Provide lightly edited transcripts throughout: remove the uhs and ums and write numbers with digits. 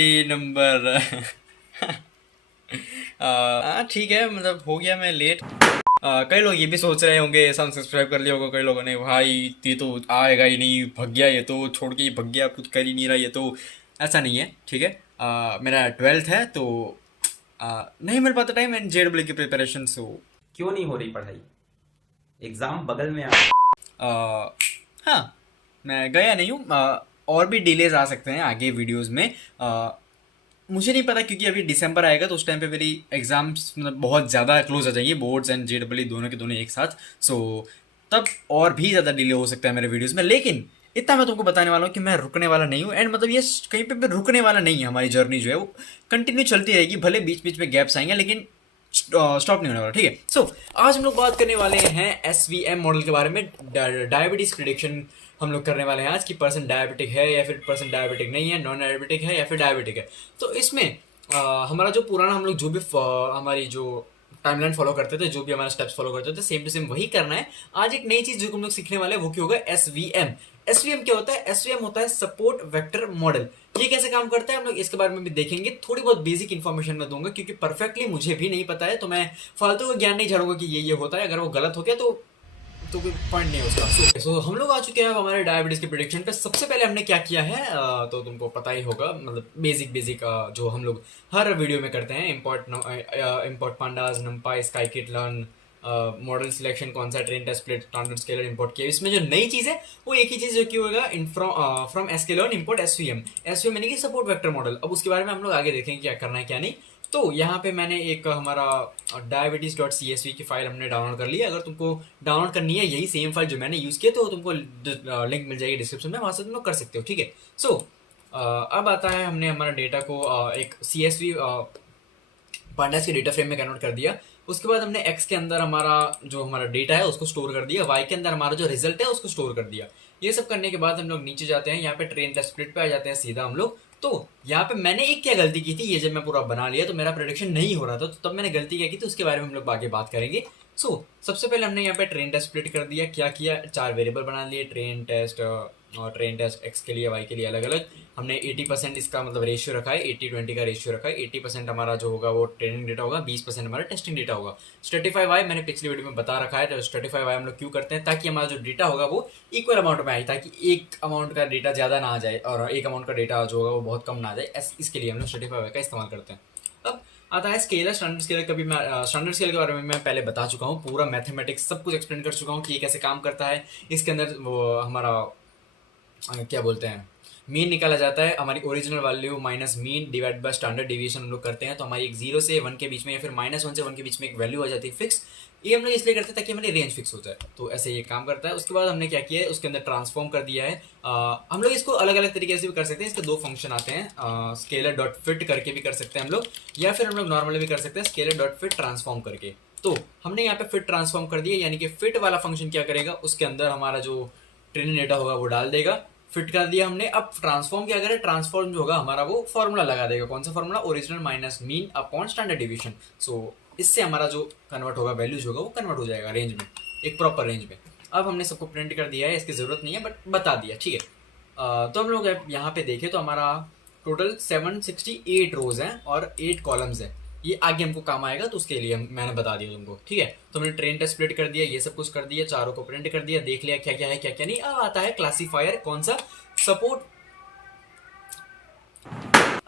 Birthday number. ठीक है, मतलब हो गया मैं लेट। कई लोग ये भी सोच रहे होंगे सब्सक्राइब कर लिया होगा कई लोगों ने, भाई ये तो आएगा ही नहीं, भग गया, ये तो छोड़ के ही भग गया, कुछ कर ही नहीं रहा ये तो। ऐसा नहीं है, ठीक है। मेरा 12th है तो नहीं मिल पाता टाइम एंड जेडब्ल्यू की प्रिपरेशन सो। क्यों नहीं हो रही पढ़ाई? एग्जाम बगल में आ। हाँ, मैं गया नहीं हूँ। और भी डिलेज आ सकते हैं आगे वीडियोस में। मुझे नहीं पता क्योंकि अभी दिसंबर आएगा तो उस टाइम पे मेरी एग्जाम्स मतलब बहुत ज़्यादा क्लोज आ जाएंगी, बोर्ड्स एंड जेडब्ल्यू दोनों के दोनों एक साथ। सो तब और भी ज़्यादा डिले हो सकता है मेरे वीडियोस में, लेकिन इतना मैं तुमको बताने वाला हूँ कि मैं रुकने वाला नहीं हूँ। एंड मतलब ये कहीं पे भी रुकने वाला नहीं है, हमारी जर्नी जो है वो कंटिन्यू चलती रहेगी, भले बीच बीच में गैप्स आएंगे लेकिन स्टॉप नहीं होने वाला, ठीक है। सो आज हम लोग बात करने वाले हैं SVM मॉडल के बारे में, डायबिटीज प्रिडिक्शन हम लोग करने वाले हैं आज, कि पर्सन डायबिटिक है या फिर पर्सन डायबिटिक नहीं है, नॉन डायबिटिक है या फिर डायबिटिक है। तो इसमें हमारा जो पुराना हम लोग जो भी हमारी जो टाइमलाइन फॉलो करते थे, जो भी हमारा स्टेप्स फॉलो करते थे, सेम टू सेम वही करना है। आज एक नई चीज जो हम लोग सीखने वाले हैं वो क्या होगा, SVM। SVM क्या होता है? SVM होता है सपोर्ट वेक्टर मॉडल। ये कैसे काम करता है हम लोग इसके बारे में भी देखेंगे। थोड़ी बहुत बेसिक इन्फॉर्मेशन मैं दूंगा क्योंकि परफेक्टली मुझे भी नहीं पता है, तो मैं फालतू का ज्ञान नहीं झाड़ूंगा कि ये होता है। अगर वो गलत हो गया तो कोई पॉइंट नहीं है उसका। सो हम लोग आ चुके हैं अब हमारे डायबिटीज के प्रिडिक्शन पे। सबसे पहले हमने क्या किया है, तो तुमको पता ही होगा, मतलब बेसिक बेसिक जो हम लोग हर वीडियो में करते हैं, import pandas, numpy, scikit, learn, model selection, कौन सा train test split, standard scaler import किया। इसमें जो नई चीज है वो एक ही चीज जो कि होगा, फ्रॉम एसकेलर्न इंपोर्ट SVM। SVM यानी कि सपोर्ट वेक्टर मॉडल। अब उसके बारे में हम लोग आगे देखेंगे क्या करना है क्या नहीं। तो यहाँ पे मैंने एक हमारा diabetes.csv की फाइल हमने डाउनलोड कर ली है। अगर तुमको डाउनलोड करनी है यही सेम फाइल जो मैंने यूज़ किया तो तुमको लिंक मिल जाएगी डिस्क्रिप्शन में, वहाँ से तुम लोग कर सकते हो, ठीक है। सो अब आता है, हमने हमारा डेटा को एक CSV पांडास के डेटा फ्रेम में कन्वर्ट कर दिया। उसके बाद हमने एक्स के अंदर हमारा जो हमारा डेटा है उसको स्टोर कर दिया, वाई के अंदर हमारा जो रिजल्ट है उसको स्टोर कर दिया। ये सब करने के बाद हम लोग नीचे जाते हैं, यहाँ पे ट्रेन टेस्ट स्प्लिट पे आ जाते हैं सीधा हम लोग। तो यहाँ पे मैंने एक क्या गलती की थी, ये जब मैं पूरा बना लिया तो मेरा प्रोडिक्शन नहीं हो रहा था, तो तब मैंने गलती क्या की थी उसके बारे में हम लोग आगे बात करेंगे। सबसे पहले हमने यहाँ पे ट्रेन टेस्ट स्प्लिट कर दिया। क्या किया, 4 वेरिएबल बना लिए, ट्रेन टेस्ट और ट्रेन टेस्ट एक्स के लिए वाई के लिए अलग अलग। हमने 80% इसका मतलब रेशियो रखा है, 80-20 का रेशियो रखा है। 80% हमारा जो होगा वो ट्रेनिंग डेटा होगा, 20% हमारा टेस्टिंग डेटा होगा। स्ट्रेटिफाई वाई मैंने पिछली वीडियो में बता रखा है। तो स्ट्रेटिफाई वाई हम लोग क्यों करते हैं, ताकि हमारा जो डेटा होगा वो इक्वल अमाउंट में आए, ताकि एक अमाउंट का डेटा ज़्यादा ना आ जाए और एक अमाउंट का डेटा जो होगा वो बहुत कम ना आ जाए। इसके लिए हम लोग स्ट्रेटिफाई वाई का इस्तेमाल करते हैं। अब आता है स्केलर, स्टैंडर्ड स्केलर। कभी मैं स्टैंडर्ड स्केल के बारे में मैं पहले बता चुका हूँ, पूरा मैथमेटिक्स सब कुछ एक्सप्लेन कर चुका हूँ कि ये कैसे काम करता है। इसके अंदर वो हमारा क्या बोलते हैं, मीन निकाला जाता है, हमारी original value minus mean divide by standard division हम लोग करते हैं। तो हमारी एक 0 से 1 के बीच में या फिर -1 से 1 के बीच में एक वैल्यू आ जाती है फिक्स। ये हम लोग इसलिए करते हैं ताकि हमारी रेंज फिक्स हो जाए, तो ऐसे ये काम करता है। उसके बाद हमने क्या किया है, उसके अंदर ट्रांसफॉर्म कर दिया है। हम लोग इसको अलग अलग तरीके से भी कर सकते हैं। इसके 2 फंक्शन आते हैं, स्केलर डॉट फिट करके भी कर सकते हैं हम लोग, या फिर हम लोग नॉर्मली भी कर सकते हैं स्केलर डॉट फिट ट्रांसफॉर्म करके। तो हमने यहाँ पे फिट ट्रांसफॉर्म कर दिया, यानी कि फिट वाला फंक्शन क्या करेगा, उसके अंदर हमारा जो ट्रेनिंग डेटा होगा वो डाल देगा। फिट कर दिया हमने। अब ट्रांसफॉर्म क्या करें, ट्रांसफॉर्म जो होगा हमारा वो फॉर्मूला लगा देगा। कौन सा formula, original minus mean upon standard division. इससे हमारा जो कन्वर्ट होगा वैल्यूज होगा वो कन्वर्ट हो जाएगा रेंज में, एक प्रॉपर रेंज में। अब हमने सबको प्रिंट कर दिया है, इसकी जरूरत नहीं है बट बता दिया, ठीक है। तो हम लोग यहाँ पे देखें तो हमारा टोटल 768 रोज हैं और 8 कॉलम्स हैं। ये आगे हमको काम आएगा तो उसके लिए मैंने बता दिया तुमको, ठीक है। तो हमने ट्रेन टेस्ट स्प्लिट कर दिया, ये सब कुछ कर दिया, चारों को प्रिंट कर दिया, देख लिया क्या क्या है क्या क्या नहीं। अब आता है क्लासीफायर, कौन सा, सपोर्ट।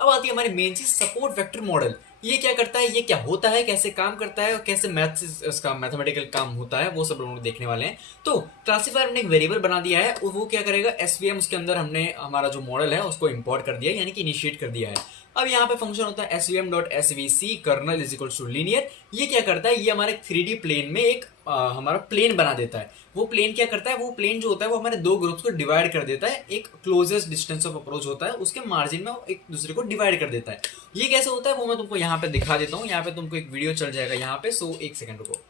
अब आती है हमारी मेन चीज, सपोर्ट वेक्टर मॉडल। ये क्या करता है, ये क्या होता है, कैसे काम करता है और कैसे मैथ्स इसका मैथमेटिकल काम होता है, वो सब लोग देखने वाले हैं। तो क्लासीफायर हमने एक वेरिएबल बना दिया है और वो क्या करेगा, SVM उसके अंदर हमने हमारा जो मॉडल है उसको इंपोर्ट कर दिया, यानी कि इनिशिएट कर दिया है। अब यहाँ पे फंक्शन होता है svm.svc kernel is equal to linear. ये क्या करता है, ये हमारे 3D प्लेन में एक हमारा प्लेन बना देता है। वो प्लेन क्या करता है, वो प्लेन जो होता है वो हमारे 2 ग्रुप्स को डिवाइड कर देता है। एक क्लोजेस्ट डिस्टेंस ऑफ अप्रोच होता है, उसके मार्जिन में एक दूसरे को डिवाइड कर देता है। ये कैसे होता है वो मैं तुमको यहाँ पे दिखा देता हूँ। यहाँ पे तुमको एक वीडियो चल जाएगा यहाँ पे, एक सेकंड रुको,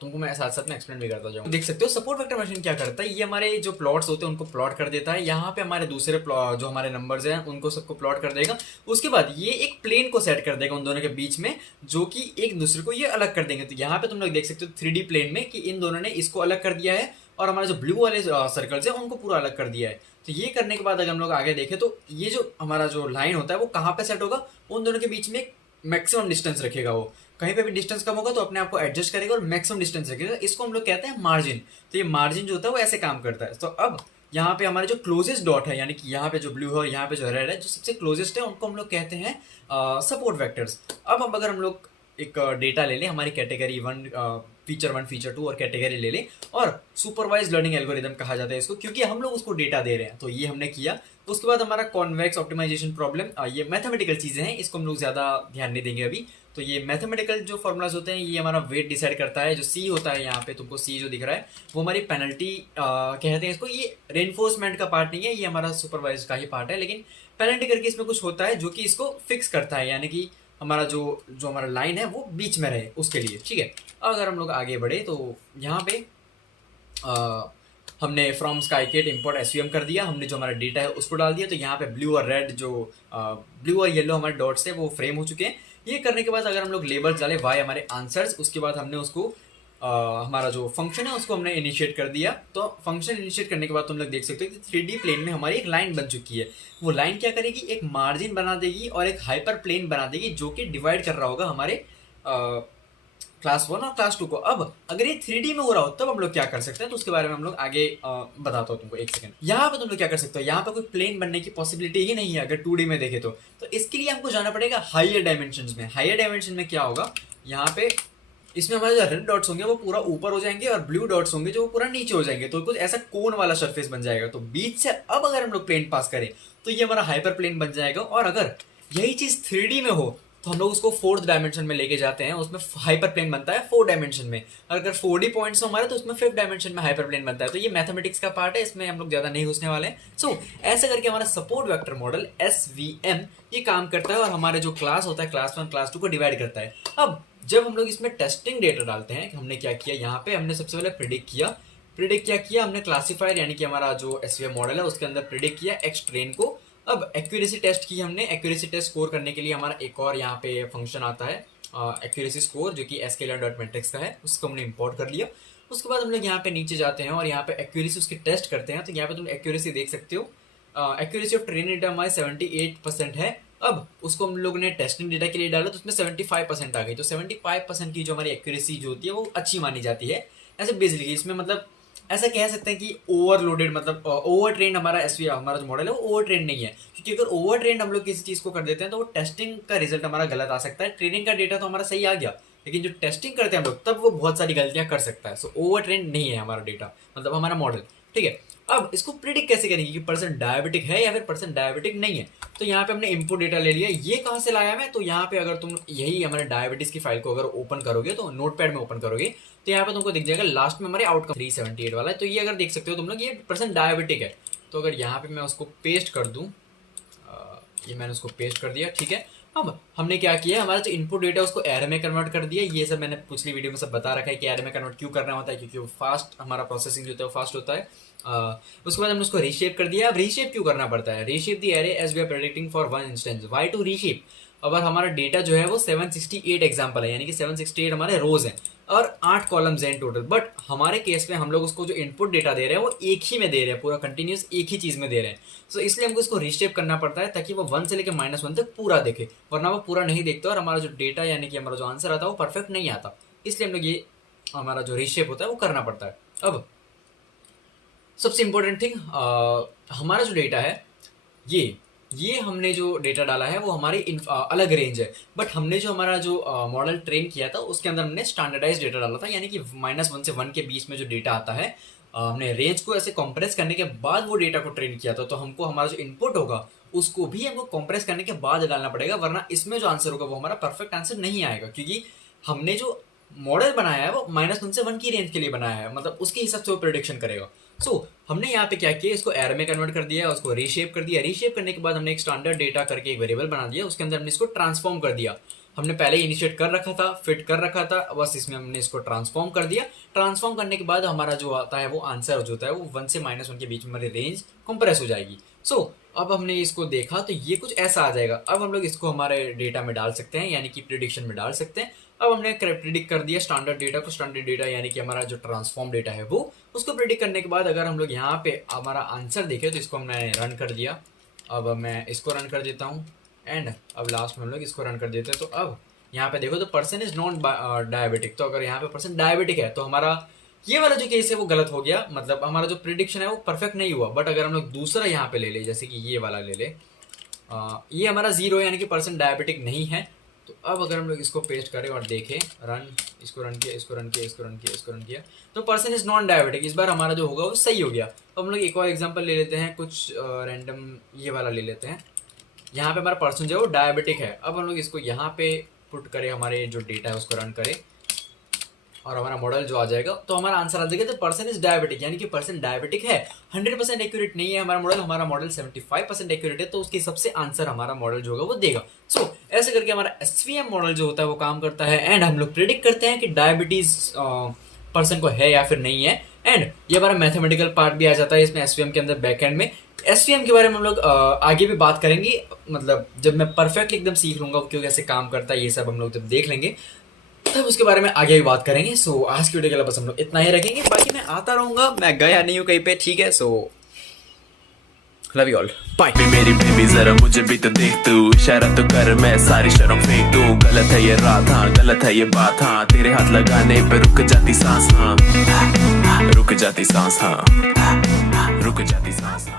तुमको मैं साथ साथ में एक्सप्लेन भी करता जाऊँ। देख सकते हो सपोर्ट वेक्टर मशीन क्या करता है, ये हमारे जो प्लॉट्स होते हैं उनको प्लॉट कर देता है। यहाँ पे हमारे दूसरे जो हमारे नंबर्स हैं उनको सबको प्लॉट कर देगा। उसके बाद ये एक प्लेन को सेट कर देगा उन दोनों के बीच में, जो कि एक दूसरे को ये अलग कर देंगे। तो यहाँ पे तुम लोग देख सकते हो 3D प्लेन में कि इन दोनों ने इसको अलग कर दिया है और हमारे जो ब्लू वाले सर्कल्स हैं उनको पूरा अलग कर दिया है। तो ये करने के बाद अगर हम लोग आगे देखें तो ये जो हमारा जो लाइन होता है वो कहाँ पे सेट होगा, उन दोनों के बीच में एक मैक्सिमम डिस्टेंस रखेगा। वो कहीं पे भी डिस्टेंस कम होगा तो अपने आप को एडजस्ट करेगा और मैक्सिमम डिस्टेंस रखेगा। इसको हम लोग कहते हैं मार्जिन। तो ये मार्जिन जो होता है वो ऐसे काम करता है। तो अब यहाँ पे हमारे जो क्लोजेस्ट डॉट है, यानी कि यहाँ पे जो ब्लू है और यहाँ पे जो रेड है, जो सबसे क्लोजेस्ट है उनको हम लोग कहते हैं सपोर्ट वेक्टर्स। अब अगर हम लोग एक डेटा ले लें, हमारी कैटेगरी वन फीचर टू और कैटेगरी ले लें, और सुपरवाइज लर्निंग एल्गोरिदम कहा जाता है इसको, क्योंकि हम लोग उसको डेटा दे रहे हैं। तो ये हमने किया। उसके बाद हमारा कॉन्वेक्स ऑप्टिमाइजेशन प्रॉब्लम, ये मैथमेटिकल चीज़ें हैं, इसको हम लोग ज़्यादा ध्यान नहीं देंगे अभी। तो ये मैथमेटिकल जो फॉर्मूलाज होते हैं ये हमारा वेट डिसाइड करता है। जो सी होता है यहाँ पे तुमको सी जो दिख रहा है वो हमारी पेनल्टी कहते हैं इसको। ये रेनफोर्समेंट का पार्ट नहीं है, ये हमारा सुपरवाइज का ही पार्ट है, लेकिन पेनल्टी करके इसमें कुछ होता है जो कि इसको फिक्स करता है, यानी कि हमारा जो हमारा लाइन है वो बीच में रहे उसके लिए। ठीक है, अगर हम लोग आगे बढ़े तो यहाँ पे हमने फ्रॉम स्काईकिट इंपोर्ट एसवीएम कर दिया, हमने जो हमारा डेटा है उसको डाल दिया। तो यहाँ पे ब्लू और रेड जो ब्लू और येलो हमारे डॉट्स है वो फ्रेम हो चुके हैं। ये करने के बाद अगर हम लोग लेबल्स डाले वाई हमारे आंसर्स, उसके बाद हमने उसको हमारा जो फंक्शन है उसको हमने इनिशिएट कर दिया। तो फंक्शन इनिशिएट करने के बाद तुम लोग देख सकते हो कि 3D प्लेन में हमारी एक लाइन बन चुकी है। वो लाइन क्या करेगी, एक मार्जिन बना देगी और एक हाइपर प्लेन बना देगी जो कि डिवाइड कर रहा होगा हमारे क्लास 1 और क्लास 2 को। अब अगर ये 3D में हो रहा हो तब हम लोग क्या कर सकते हैं, तो उसके बारे में हम लोग आगे बताता हूँ तुमको, एक सेकंड। यहाँ पे तुम लोग क्या कर सकते हो, यहाँ पे कोई प्लेन बनने की पॉसिबिलिटी ही नहीं है अगर 2D में देखे तो इसके लिए हमको जाना पड़ेगा हायर डायमेंशन में। हायर डायमेंशन में क्या होगा, यहाँ पे इसमें हमारे जो रेड डॉट्स होंगे वो पूरा ऊपर हो जाएंगे और ब्लू डॉट्स होंगे जो पूरा नीचे हो जाएंगे। तो कुछ ऐसा कोन वाला सरफेस बन जाएगा। तो बीच से अब अगर हम लोग प्लेन पास करें तो ये हमारा हाइपर प्लेन बन जाएगा। और अगर यही चीज 3D में हो तो हम लोग उसको 4th डायमेंशन में लेके जाते हैं, उसमें हाइपर प्लेन बनता है 4 डायमेंशन में। अगर 4D पॉइंट्स हो हमारे तो उसमें 5th डायमेंशन में हाइपर प्लेन बनता है। तो ये मैथमेटिक्स का पार्ट है, इसमें हम लोग ज्यादा नहीं घुसने वाले हैं। सो ऐसा करके हमारा सपोर्ट वेक्टर मॉडल SVM ये काम करता है और हमारे जो क्लास होता है क्लास 1 क्लास 2 को डिवाइड करता है। अब जब हम लोग इसमें टेस्टिंग डेटा डालते हैं, हमने क्या किया, यहाँ पे हमने सबसे पहले प्रिडिक्ट क्या किया हमने क्लासीफायर, यानी कि हमारा जो SVM मॉडल है उसके अंदर प्रिडिक्ट किया एक्स ट्रेन को। अब एक्यूरेसी टेस्ट की हमने। एक्यूरेसी टेस्ट स्कोर करने के लिए हमारा एक और यहाँ पे फंक्शन आता है एक्यूरेसी स्कोर, जो कि sklearn.matrix का है, उसको हमने इंपोर्ट कर लिया। उसके बाद हम लोग यहाँ पे नीचे जाते हैं और यहाँ पे एक्यूरेसी उसकी टेस्ट करते हैं। तो यहाँ पे तुम एक्यूरेसी देख सकते हो, एक्यूरेसी ऑफ ट्रेनिंग डेटा हमारे 78% है। अब उसको हम लोग ने टेस्टिंग डेटा के लिए डाला तो उसमें 75% आ गई। तो 75% की जो हमारी एक्यूरेसी जो होती है वो अच्छी मानी जाती है। ऐसे बेसिकली इसमें मतलब ऐसा कह सकते हैं कि ओवरलोडेड, मतलब ओवर ट्रेंड हमारा एसवी हमारा जो मॉडल है वो ओवर ट्रेंड नहीं है। क्योंकि अगर ओवर ट्रेंड हम लोग किसी चीज़ को कर देते हैं तो वो टेस्टिंग का रिजल्ट हमारा गलत आ सकता है। ट्रेनिंग का डेटा तो हमारा सही आ गया, लेकिन जो टेस्टिंग करते हैं हम लोग तब वो बहुत सारी गलतियां कर सकता है। सो ओवर ट्रेंड नहीं है हमारा डेटा, मतलब हमारा मॉडल। ठीक है, अब इसको प्रिडिक्ट कैसे करेंगे कि पर्सन डायबिटिक है या फिर पर्सन डायबिटिक नहीं है। तो यहाँ पे हमने इनपुट डेटा ले लिया। ये कहाँ से लाया मैं, तो यहाँ पे अगर तुम यही हमारे डायबिटीज की फाइल को अगर ओपन करोगे तो नोटपैड में ओपन करोगे तो यहाँ पे तुमको दिख जाएगा लास्ट में हमारे आउटकम 378 वाला है। तो ये अगर देख सकते हो तुम लोग, ये पर्सन डायबिटिक है। तो अगर यहाँ पे मैं उसको पेस्ट कर दूँ, ये मैंने उसको पेस्ट कर दिया। ठीक है, अब हमने क्या किया, हमारा जो इनपुट डेटा उसको एरे में कन्वर्ट कर दिया। ये सब मैंने पिछली वीडियो में सब बता रखा है कि एरे में कन्वर्ट क्यों करना होता है, क्योंकि वो फास्ट हमारा प्रोसेसिंग जो होता है वो फास्ट होता है। उसके बाद हमने उसको रीशेप कर दिया। अब रीशेप क्यों करना पड़ता है, reshape the array as we are predicting for one instance. Why to reshape, अगर हमारा डेटा जो है वो 768 एग्जाम्पल है, यानी कि 768 हमारे रोज हैं और 8 कॉलम्स हैं टोटल। बट हमारे केस में हम लोग उसको जो इनपुट डेटा दे रहे हैं वो एक ही में दे रहे हैं, पूरा कंटिन्यूस एक ही चीज में दे रहे हैं। तो इसलिए हमको इसको रीशेप करना पड़ता है ताकि वो 1 से लेकर -1 तक पूरा देखे, वरना वो पूरा नहीं देखता और हमारा जो डेटा यानी कि हमारा जो आंसर आता है वो परफेक्ट नहीं आता। इसलिए हम लोग ये हमारा जो रीशेप होता है वो करना पड़ता है। अब सबसे इम्पोर्टेंट थिंग, हमारा जो डेटा है ये हमने जो डेटा डाला है वो हमारी अलग रेंज है। बट हमने जो हमारा जो मॉडल ट्रेन किया था उसके अंदर हमने स्टैंडर्डाइज डेटा डाला था, यानी कि -1 से 1 के बीच में जो डेटा आता है, हमने रेंज को ऐसे कंप्रेस करने के बाद वो डेटा को ट्रेन किया था। तो हमको हमारा जो इनपुट होगा उसको भी हमको कंप्रेस करने के बाद डालना पड़ेगा, वरना इसमें जो आंसर होगा वो हमारा परफेक्ट आंसर नहीं आएगा। क्योंकि हमने जो मॉडल बनाया है वो -1 से 1 की रेंज के लिए बनाया है, मतलब उसके हिसाब से वो प्रेडिक्शन करेगा। हमने यहाँ पे क्या किया, इसको एरे में कन्वर्ट कर दिया, उसको रीशेप कर दिया। रीशेप करने के बाद हमने एक स्टैंडर्ड डेटा करके एक वेरिएबल बना दिया, उसके अंदर हमने इसको ट्रांसफॉर्म कर दिया। हमने पहले इनिशिएट कर रखा था, फिट कर रखा था, बस इसमें हमने इसको ट्रांसफॉर्म कर दिया। ट्रांसफॉर्म करने के बाद हमारा जो आता है वो आंसर जो होता है वो 1 से -1 के बीच में हमारी रेंज कंप्रेस हो जाएगी। अब हमने इसको देखा तो ये कुछ ऐसा आ जाएगा। अब हम लोग इसको हमारे डेटा में डाल सकते हैं, यानी कि प्रिडिक्शन में डाल सकते हैं। अब हमने प्रिडिक्ट कर दिया स्टैंडर्ड डेटा को। स्टैंडर्ड डेटा यानी कि हमारा जो ट्रांसफॉर्म डेटा है वो, उसको प्रिडिक्ट करने के बाद अगर हम लोग यहाँ पे हमारा आंसर देखें तो इसको हमने रन कर दिया। अब मैं इसको रन कर देता हूँ एंड अब लास्ट में हम लोग इसको रन कर देते हैं। तो अब यहाँ पे देखो तो पर्सन इज नॉन डायबिटिक, तो अगर यहाँ पे पर्सन डायबिटिक है तो हमारा ये वाला जो केस है वो गलत हो गया, मतलब हमारा जो प्रिडिक्शन है वो परफेक्ट नहीं हुआ। बट अगर हम लोग दूसरा यहाँ पे ले ले, जैसे कि ये वाला ले ले, ये हमारा 0 यानी कि पर्सन डायबिटिक नहीं है। तो अब अगर हम लोग इसको पेस्ट करें और देखें रन, इसको रन किया, इसको रन किया, इसको रन किया, इसको रन किया, तो पर्सन इज नॉन डायबिटिक, इस बार हमारा जो होगा वो सही हो गया। तो हम लोग एक और एग्जांपल ले लेते हैं, कुछ रैंडम ये वाला ले लेते हैं। यहाँ पे हमारा पर्सन जो है वो डायबिटिक है। अब हम लोग इसको यहाँ पे पुट करें, हमारे जो डेटा है उसको रन करें और हमारा मॉडल जो आ जाएगा तो हमारा आंसर आ जाएगा तो पर्सन इज डायबिटिक, यानी कि पर्सन डायबिटिक है। 100% एक्यूरेट नहीं है हमारा मॉडल 75% एक्यूरेट है, तो उसके हिसाब से आंसर हमारा मॉडल जो होगा वो देगा। सो ऐसे करके हमारा एसवीएम मॉडल जो होता है वो काम करता है एंड हम लोग प्रिडिक्ट करते हैं कि डायबिटीज पर्सन को है या फिर नहीं है। एंड ये हमारा मैथमेटिकल पार्ट भी आ जाता है इसमें एसवीएम के अंदर, बैक एंड में। एसवीएम के बारे में हम लोग आगे भी बात करेंगे, मतलब जब मैं परफेक्टली एकदम सीख लूंगा क्यों कैसे काम करता है, ये सब हम लोग जब देख लेंगे तब उसके बारे में आगे भी बात करेंगे। सो आज की वीडियो के लिए बस हम लोग इतना ही रखेंगे, बाकी मैं आता रहूंगा, मैं गया नहीं हूँ कहीं पे, ठीक है। So love you all, bye. मेरी बेबी जरा मुझे भी तो देख तू, इशारा तो कर मैं सारी शर्म फेंक दूं। गलत है ये रात, हाँ गलत है ये बात, हाँ तेरे हाथ लगाने पे रुक जाती सांस, हाँ रुक जाती सांस, हाँ रुक जाती सांस, हाँ।